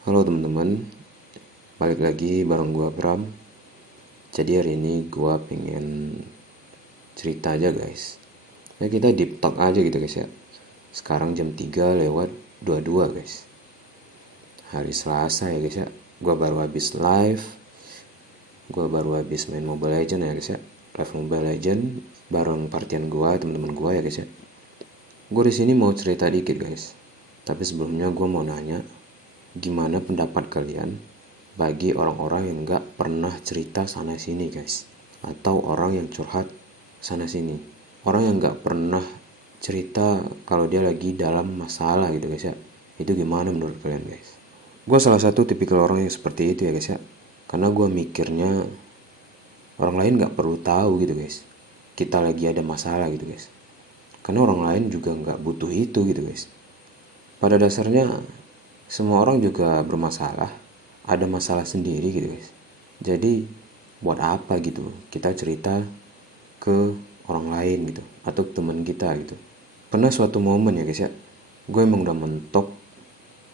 Halo teman-teman, balik lagi bareng gua Bram. Jadi hari ini gua pengen cerita aja guys. Ya kita deep talk aja gitu guys ya. Sekarang jam 3 lewat 22 guys. Hari Selasa ya guys ya. Gua baru habis live. Gua baru habis main Mobile Legend ya guys ya. Live Mobile Legend bareng partian gua, teman-teman gua ya guys ya. Gua di sini mau cerita dikit guys. Tapi sebelumnya gua mau nanya, gimana pendapat kalian bagi orang-orang yang gak pernah cerita sana sini guys, atau orang yang curhat sana sini, orang yang gak pernah cerita kalau dia lagi dalam masalah gitu guys ya. Itu gimana menurut kalian guys? Gue salah satu tipikal orang yang seperti itu ya guys ya, karena gue mikirnya orang lain gak perlu tahu gitu guys kita lagi ada masalah gitu guys, karena orang lain juga gak butuh itu gitu guys. Pada dasarnya semua orang juga bermasalah, ada masalah sendiri gitu guys. Jadi buat apa gitu kita cerita ke orang lain gitu, atau ke teman kita gitu. Pernah suatu momen ya guys ya, gue emang udah mentok,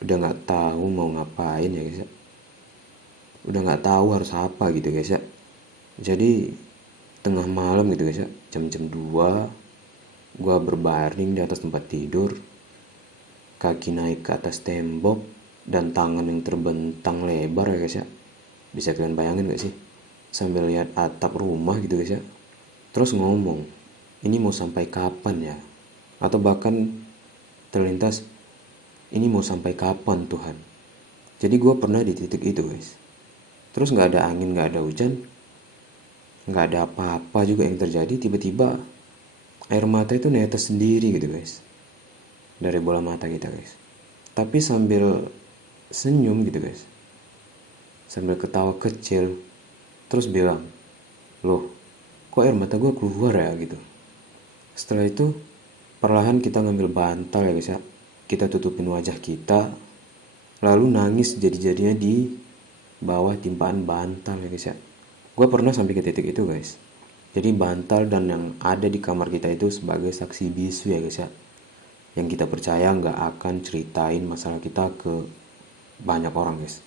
udah gak tahu mau ngapain ya guys ya, udah gak tahu harus apa gitu guys ya. Jadi tengah malam gitu guys ya, jam-jam 2, gue berbaring di atas tempat tidur, kaki naik ke atas tembok, dan tangan yang terbentang lebar ya guys ya. Bisa kalian bayangin gak sih? Sambil lihat atap rumah gitu guys ya. Terus ngomong, ini mau sampai kapan ya? Atau bahkan terlintas, ini mau sampai kapan Tuhan? Jadi gue pernah di titik itu guys. Terus gak ada angin, gak ada hujan, gak ada apa-apa juga yang terjadi. Tiba-tiba air mata itu netes sendiri gitu guys, dari bola mata kita guys. Tapi sambil senyum gitu guys, sambil ketawa kecil, terus bilang, loh kok air mata gue keluar ya gitu. Setelah itu perlahan kita ngambil bantal ya guys ya, kita tutupin wajah kita, lalu nangis jadi-jadinya di bawah timpaan bantal ya guys ya. Gue pernah sampai ke titik itu guys. Jadi bantal dan yang ada di kamar kita itu sebagai saksi bisu ya guys ya, yang kita percaya gak akan ceritain masalah kita ke banyak orang guys,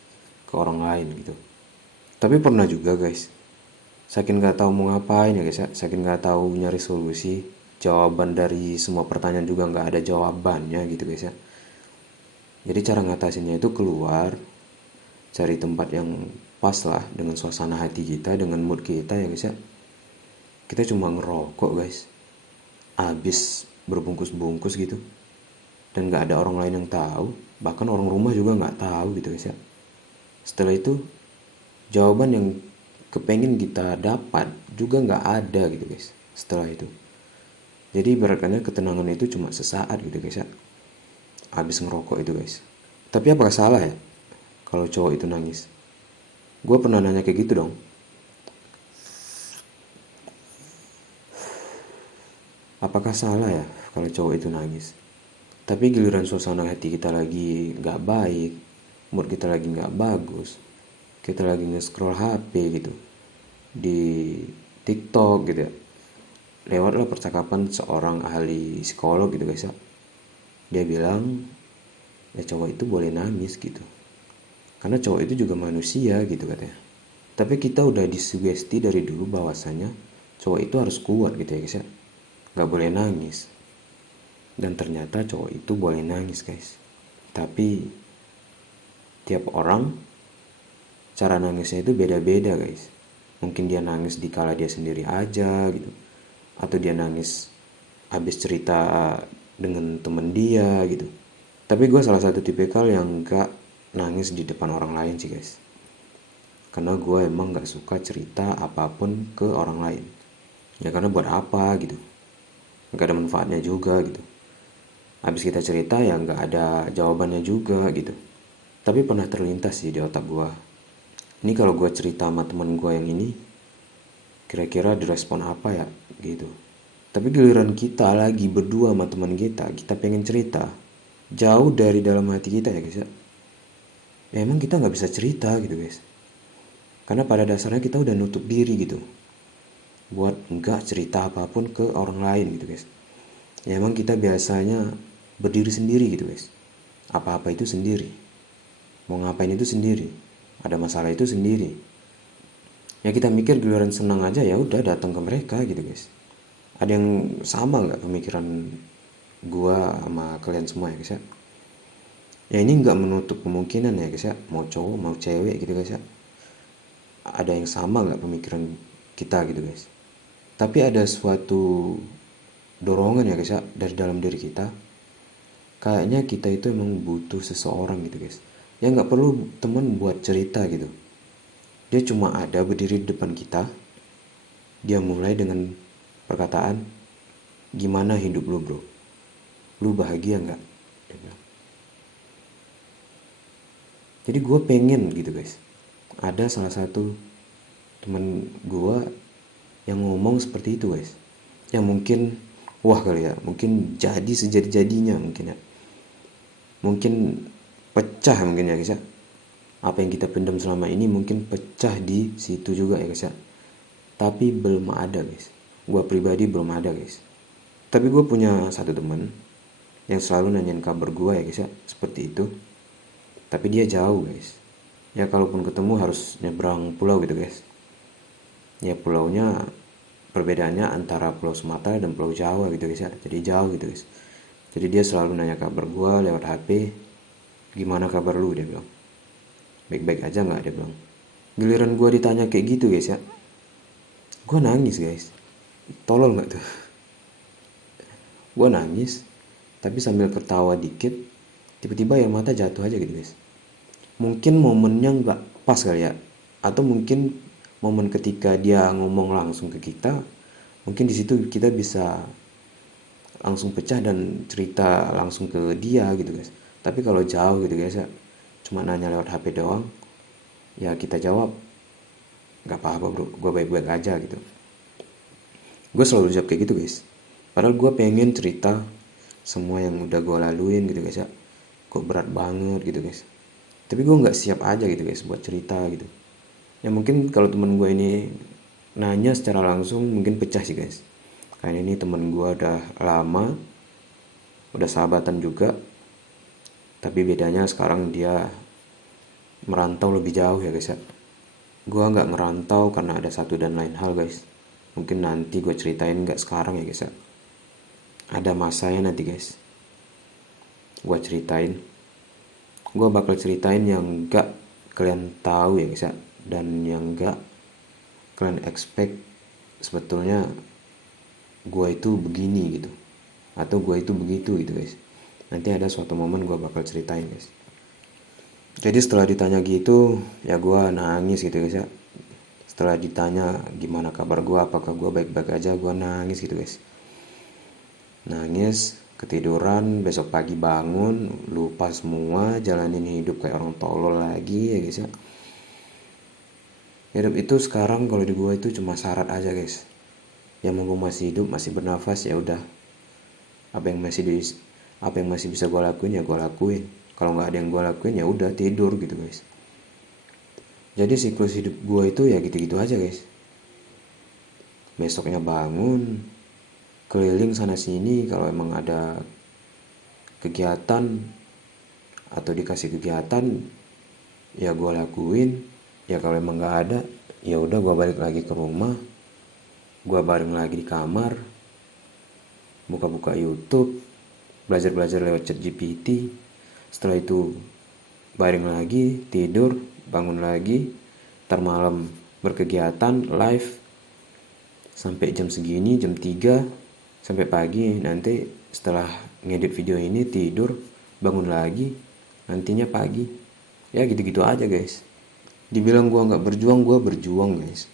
ke orang lain gitu. Tapi pernah juga guys, saking gak tahu mau ngapain ya guys ya, saking gak tahu nyari solusi, jawaban dari semua pertanyaan juga gak ada jawabannya gitu guys ya. Jadi cara ngatasinnya itu keluar, cari tempat yang pas lah dengan suasana hati kita, dengan mood kita ya guys ya. Kita cuma ngerokok guys, habis berbungkus-bungkus gitu, dan gak ada orang lain yang tahu, bahkan orang rumah juga gak tahu gitu guys ya. Setelah itu jawaban yang kepengen kita dapat juga gak ada gitu guys setelah itu. Jadi ibaratnya ketenangan itu cuma sesaat gitu guys ya, habis ngerokok itu guys. Tapi apakah salah ya kalau cowok itu nangis? Gue pernah nanya kayak gitu dong, apakah salah ya kalau cowok itu nangis? Tapi giliran suasana hati kita lagi gak baik, mood kita lagi gak bagus, kita lagi nge-scroll HP gitu, di TikTok gitu ya, lewatlah percakapan seorang ahli psikolog gitu guys ya. Dia bilang, ya cowok itu boleh nangis gitu, karena cowok itu juga manusia gitu katanya. Tapi kita udah disugesti dari dulu bahwasanya cowok itu harus kuat gitu ya guys ya, gak boleh nangis. Dan ternyata cowok itu boleh nangis guys. Tapi tiap orang cara nangisnya itu beda-beda guys. Mungkin dia nangis di kala dia sendiri aja gitu, atau dia nangis habis cerita dengan temen dia gitu. Tapi gue salah satu tipikal yang gak nangis di depan orang lain sih guys, karena gue emang gak suka cerita apapun ke orang lain. Ya karena buat apa gitu, gak ada manfaatnya juga gitu. Habis kita cerita ya gak ada jawabannya juga gitu. Tapi pernah terlintas sih di otak gue, ini kalau gue cerita sama teman gue yang ini, kira-kira direspon apa ya gitu. Tapi giliran kita lagi berdua sama teman kita pengen cerita jauh dari dalam hati kita ya guys ya, ya emang kita gak bisa cerita gitu guys, karena pada dasarnya kita udah nutup diri gitu buat gak cerita apapun ke orang lain gitu guys. Ya emang kita biasanya berdiri sendiri gitu guys, apa-apa itu sendiri. mau ngapain itu sendiri, ada masalah itu sendiri. Ya kita mikir giliran senang aja ya udah datang ke mereka gitu guys. Ada yang sama nggak pemikiran gua sama kalian semua ya guys ya? Ya ini nggak menutup kemungkinan ya guys ya, mau cowok mau cewek gitu guys ya, ada yang sama nggak pemikiran kita gitu guys. Tapi ada suatu dorongan ya guys ya dari dalam diri kita, kayaknya kita itu emang butuh seseorang gitu guys. Ya nggak perlu teman buat cerita gitu, dia cuma ada berdiri di depan kita, dia mulai dengan perkataan, gimana hidup lu bro, lu bahagia nggak, dia bilang. Jadi gue pengen gitu guys, ada salah satu teman gue yang ngomong seperti itu guys, yang mungkin wah kali ya, mungkin jadi sejadi-jadinya mungkin ya, mungkin pecah mungkin ya guys ya, apa yang kita pendam selama ini mungkin pecah di situ juga ya guys ya. Tapi belum ada guys, gue pribadi belum ada guys. Tapi gue punya satu teman yang selalu nanyain kabar gue ya guys ya, seperti itu. Tapi dia jauh guys, ya kalaupun ketemu harus nyebrang pulau gitu guys. Ya pulaunya perbedaannya antara Pulau Sumatera dan Pulau Jawa gitu guys ya, jadi jauh gitu guys. Jadi dia selalu nanya kabar gue lewat HP, gimana kabar lu, dia bilang. Baik-baik aja nggak, dia bilang. Giliran gue ditanya kayak gitu guys ya, gue nangis guys. Tolol nggak tuh? Gue nangis, tapi sambil ketawa dikit, tiba-tiba ya mata jatuh aja gitu guys. Mungkin momennya nggak pas kali ya, atau mungkin momen ketika dia ngomong langsung ke kita, mungkin di situ kita bisa langsung pecah dan cerita langsung ke dia gitu guys. Tapi kalau jauh gitu guys ya, cuma nanya lewat HP doang, ya kita jawab nggak apa-apa bro, gue baik-baik aja gitu. Gue selalu jawab kayak gitu guys, padahal gue pengen cerita semua yang udah gue laluin gitu guys ya, kok berat banget gitu guys. Tapi gue nggak siap aja gitu guys buat cerita gitu. Ya mungkin kalau teman gue ini nanya secara langsung mungkin pecah sih guys, karena ini teman gue udah lama, udah sahabatan juga. Tapi bedanya sekarang dia merantau lebih jauh ya guys ya. Gue nggak ngerantau karena ada satu dan lain hal guys. Mungkin nanti gue ceritain, nggak sekarang ya guys ya. Ada masanya nanti guys, gue ceritain. Gue bakal ceritain yang nggak kalian tahu ya guys ya, dan yang nggak kalian expect sebetulnya gue itu begini gitu, atau gue itu begitu gitu guys. Nanti ada suatu momen gue bakal ceritain guys. Jadi setelah ditanya gitu ya gue nangis gitu guys ya. Setelah ditanya gimana kabar gue, apakah gue baik-baik aja, gue nangis gitu guys. Nangis, ketiduran, besok pagi bangun, lupa semua, jalanin hidup kayak orang tolol lagi ya guys ya. Hidup itu sekarang kalau di gue itu cuma syarat aja guys. Yang mau gue masih hidup, masih bernafas ya udah. Apa yang masih bisa gue lakuin ya gue lakuin. Kalau nggak ada yang gue lakuin ya udah tidur gitu guys. Jadi siklus hidup gue itu ya gitu-gitu aja guys. Besoknya bangun, keliling sana sini kalau emang ada kegiatan atau dikasih kegiatan ya gue lakuin. Ya kalau emang nggak ada ya udah gue balik lagi ke rumah, gue bareng lagi di kamar, buka-buka YouTube, belajar-belajar lewat ChatGPT. Setelah itu bareng lagi, tidur, bangun lagi, ntar malam berkegiatan live sampai jam segini, jam 3 sampai pagi. Nanti setelah ngedit video ini tidur, bangun lagi, nantinya pagi. Ya gitu-gitu aja guys. Dibilang gue nggak berjuang, gue berjuang guys.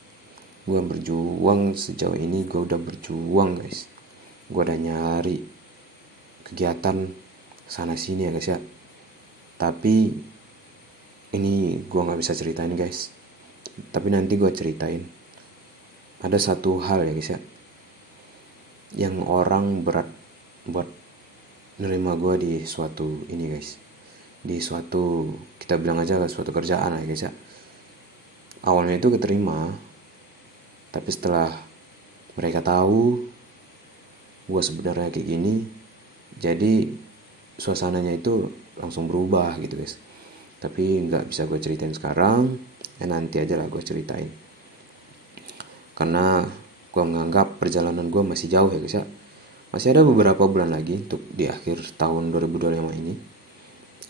Gue berjuang sejauh ini, gue udah berjuang guys. Gue udah nyari kegiatan sana sini ya guys ya. Tapi ini gue nggak bisa ceritain guys. Tapi nanti gue ceritain. Ada satu hal ya guys ya, yang orang berat buat nerima gue di suatu ini guys. Di suatu, kita bilang aja suatu kerjaan lah ya guys ya. Awalnya itu keterima, tapi setelah mereka tahu gue sebenarnya kayak gini, jadi suasananya itu langsung berubah gitu guys. tapi nggak bisa gue ceritain sekarang. Nanti aja lah gue ceritain, karena gue menganggap perjalanan gue masih jauh ya guys ya. Masih ada beberapa bulan lagi untuk di akhir tahun 2025 ini.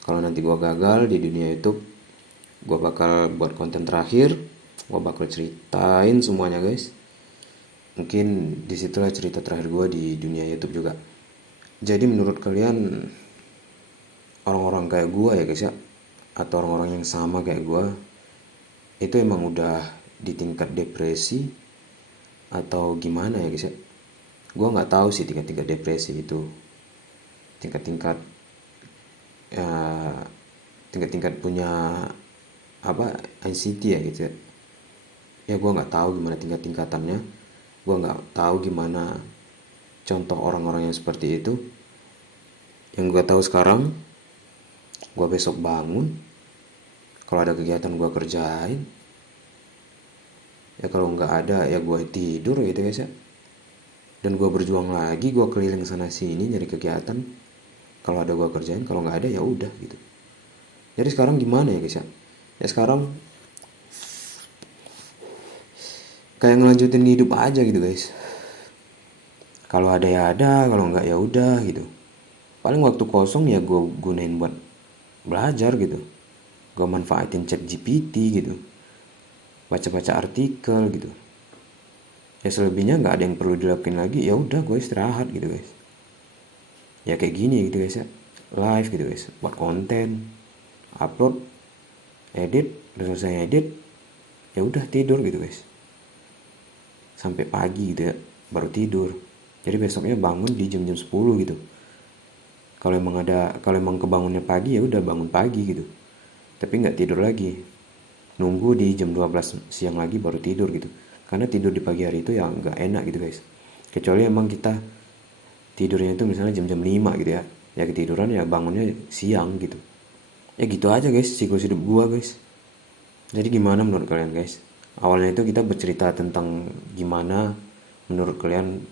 Kalau nanti gue gagal di dunia YouTube, gue bakal buat konten terakhir, gue bakal ceritain semuanya guys. Mungkin disitulah cerita terakhir gue di dunia YouTube juga. Jadi menurut kalian, orang-orang kayak gue ya guys ya, atau orang-orang yang sama kayak gue, itu emang udah di tingkat depresi atau gimana ya guys ya? Gue nggak tahu sih tingkat-tingkat depresi itu, tingkat-tingkat ya, tingkat-tingkat punya apa anxiety ya gitu ya. Ya gue nggak tahu gimana tingkat-tingkatannya, gue nggak tahu gimana contoh orang-orang yang seperti itu. Yang gue tahu sekarang, gue besok bangun, kalau ada kegiatan gue kerjain, ya kalau nggak ada ya gue tidur gitu guys ya. Dan gue berjuang lagi, gue keliling sana sini nyari kegiatan. Kalau ada gue kerjain, kalau nggak ada ya udah gitu. Jadi sekarang gimana ya guys ya? Ya sekarang kayak ngelanjutin hidup aja gitu guys. Kalau ada ya ada, kalau nggak ya udah gitu. Paling waktu kosong ya gue gunain buat belajar gitu. Gue manfaatin chat GPT gitu, baca-baca artikel gitu. Ya selebihnya nggak ada yang perlu dilakuin lagi, ya udah gue istirahat gitu guys. Ya kayak gini gitu guys ya, live gitu guys, buat konten, upload, edit, udah selesai edit, ya udah tidur gitu guys, sampai pagi gitu ya, baru tidur. Jadi besoknya bangun di jam-jam 10 gitu. Kalau emang kebangunnya pagi ya udah bangun pagi gitu, tapi nggak tidur lagi, nunggu di jam 12 siang lagi baru tidur gitu. Karena tidur di pagi hari itu ya nggak enak gitu guys, kecuali emang kita tidurnya itu misalnya jam-jam 5 gitu ya, ya ketiduran ya bangunnya siang gitu. Ya gitu aja guys siklus hidup gua guys. Jadi gimana menurut kalian guys? Awalnya itu kita bercerita tentang gimana menurut kalian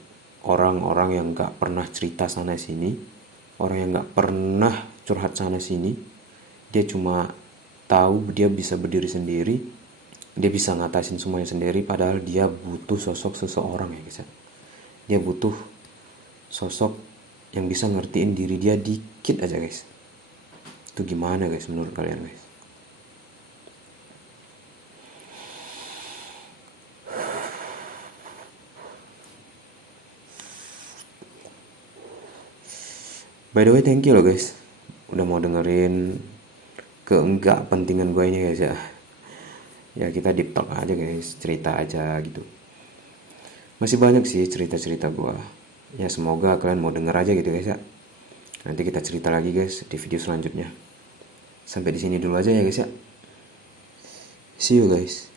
orang-orang yang gak pernah cerita sana sini, orang yang gak pernah curhat sana sini, dia cuma tahu dia bisa berdiri sendiri, dia bisa ngatasin semuanya sendiri, padahal dia butuh sosok seseorang ya guys ya. Dia butuh sosok yang bisa ngertiin diri dia dikit aja guys. Itu gimana guys menurut kalian guys? By the way, thank you loh guys udah mau dengerin keenggak pentingan gue ini guys ya. Ya kita deep talk aja guys, cerita aja gitu. Masih banyak sih cerita-cerita gue. Ya semoga kalian mau denger aja gitu guys ya. Nanti kita cerita lagi guys di video selanjutnya. Sampai di sini dulu aja ya guys ya. See you guys.